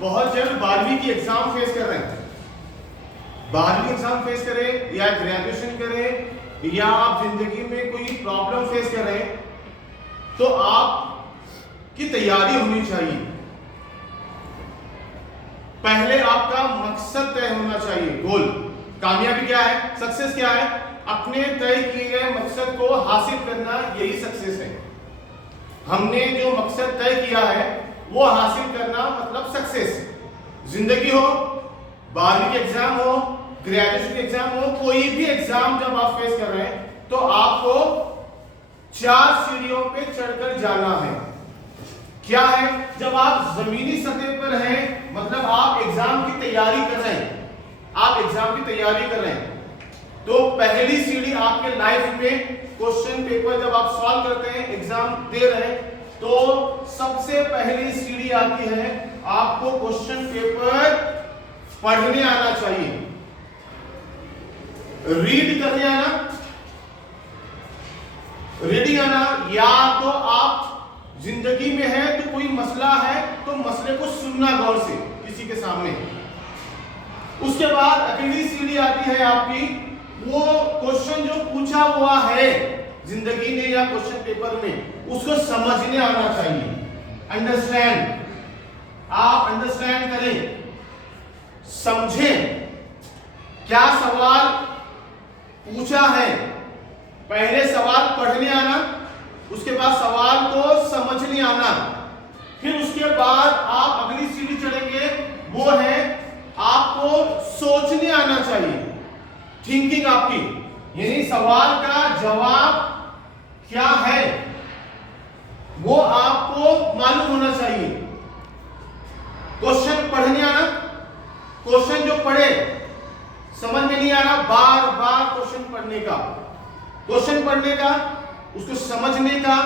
बहुत जन 12वीं की एग्जाम फेस कर रहे हैं, 12वीं एग्जाम फेस करें या ग्रेजुएशन करें या आप जिंदगी में कोई प्रॉब्लम फेस कर रहे हैं, तो आपकी तैयारी होनी चाहिए। पहले आपका मकसद तय होना चाहिए, गोल। कामयाबी क्या है, सक्सेस क्या है? अपने तय किए गए मकसद को हासिल करना, यही सक्सेस है। हमने जो मकसद तय किया है वो हासिल करना मतलब सक्सेस। जिंदगी हो, 12वीं के एग्जाम हो, ग्रेजुएशन के एग्जाम हो, कोई भी एग्जाम जब आप फेस कर रहे हैं तो आपको 4 सीढ़ियों पे चढ़कर जाना है। क्या है? जब आप जमीनी सतह पर हैं, मतलब आप एग्जाम की तैयारी कर रहे हैं, आप एग्जाम की तैयारी कर रहे हैं, तो पहली सीढ़ी आपके लाइफ में क्वेश्चन पेपर जब आप सॉल्व करते हैं, एग्जाम दे रहे हैं, तो सबसे पहली सीढ़ी आती है आपको क्वेश्चन पेपर पढ़ने आना चाहिए, रीड करने आना, रीडिंग आना। या तो आप जिंदगी में है तो कोई मसला है तो मसले को सुनना गौर से किसी के सामने। उसके बाद अगली सीढ़ी आती है आपकी, वो क्वेश्चन जो पूछा हुआ है जिंदगी ने या क्वेश्चन पेपर में, उसको समझने आना चाहिए। अंडरस्टैंड, आप अंडरस्टैंड करें, समझें क्या सवाल पूछा है। पहले सवाल पढ़ने आना, उसके बाद सवाल को समझने आना, फिर उसके बाद आप अगली सीढ़ी चढ़ेंगे, वो है आपको सोचने आना चाहिए, थिंकिंग आपकी, यानी सवाल का जवाब क्या है वो आपको मालूम होना चाहिए। क्वेश्चन पढ़ने आना, क्वेश्चन जो पढ़े समझ में नहीं आ रहा, बार बार क्वेश्चन पढ़ने का, क्वेश्चन पढ़ने का, उसको समझने का,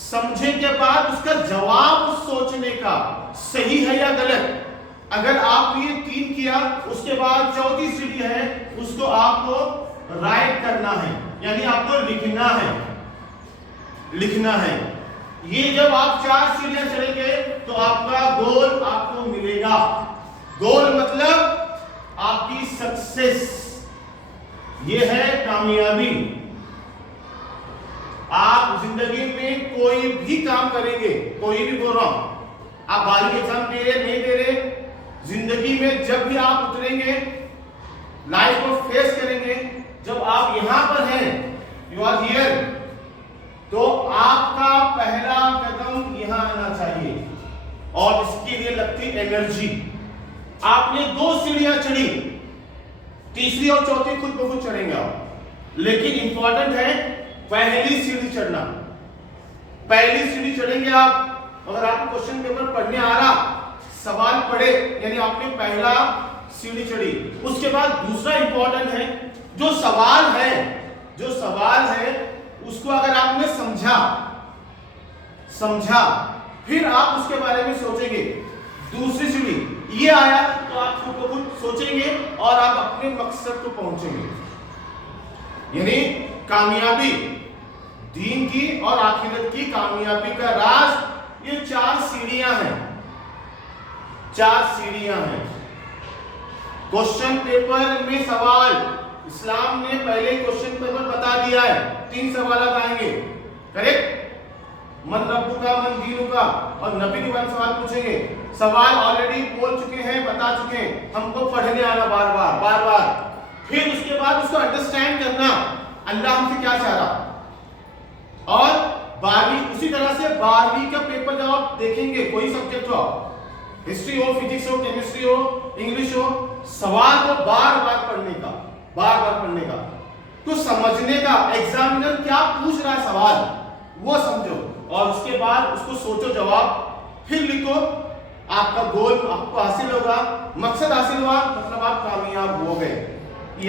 समझने के बाद उसका जवाब सोचने का, सही है या गलत। अगर आप ये 3 किया, उसके बाद चौथी सीढ़ी है, उसको आपको राइट करना है, यानी आपको लिखना है, लिखना है। ये जब आप 4 सीढ़ियां चढ़ेंगे तो आपका गोल आपको मिलेगा। गोल मतलब आपकी सक्सेस, ये है कामयाबी। आप जिंदगी में कोई भी काम करेंगे, कोई भी बोल रहा हूं, आप 12वीं एग्जाम दे रहे नहीं दे रहे, जिंदगी में जब भी आप उतरेंगे, लाइफ को फेस करेंगे, जब आप यहां पर हैं, यू आर हियर, तो आपका पहला कदम यहां आना चाहिए, और इसके लिए लगती एनर्जी। आपने 2 सीढ़ियां चढ़ी, तीसरी और चौथी खुद ब खुद चढ़ेंगे आप, लेकिन इंपॉर्टेंट है पहली सीढ़ी चढ़ना। पहली सीढ़ी चढ़ेंगे आप, अगर आपको क्वेश्चन पेपर पढ़ने आ रहा, सवाल पढ़े, यानी आपने पहला सीढ़ी चढ़ी। उसके बाद दूसरा इंपॉर्टेंट है, जो सवाल है, जो सवाल है उसको अगर आपने समझा, फिर आप उसके बारे में सोचेंगे। दूसरी सीढ़ी ये आया तो आप खुद को खुद सोचेंगे और आप अपने मकसद को पहुंचेंगे, यानी कामयाबी, दीन की और आखिरत की कामयाबी का राज ये 4 सीढ़ियां हैं, 4 सीढ़ियां हैं। क्वेश्चन पेपर में सवाल, इस्लाम ने पहले क्वेश्चन पेपर बता दिया है, 3 सवाल आएंगे, करेक्ट? मन रब्बुका मन दीनुका, और नबी के बारे में सवाल पूछेंगे। सवाल ऑलरेडी बोल चुके हैं, बता चुके हैं, हमको पढ़ने आना बार बार। फिर उसके बाद उसको अंडरस्टैंड करना, अल्लाह हमसे क्या चाह रहा। और 12वीं उसी तरह से 12वीं का पेपर जब आप देखेंगे, कोई सब्जेक्ट हो, हिस्ट्री हो, फिजिक्स हो, केमिस्ट्री हो, इंग्लिश हो, सवाल को बार बार पढ़ने का, तो समझने का, एग्जामिनर क्या पूछ रहा है सवाल वो समझो, और उसके बाद उसको सोचो जवाब, फिर लिखो। आपका गोल आपको हासिल होगा, मकसद हासिल हुआ, मतलब आप कामयाब हो गए।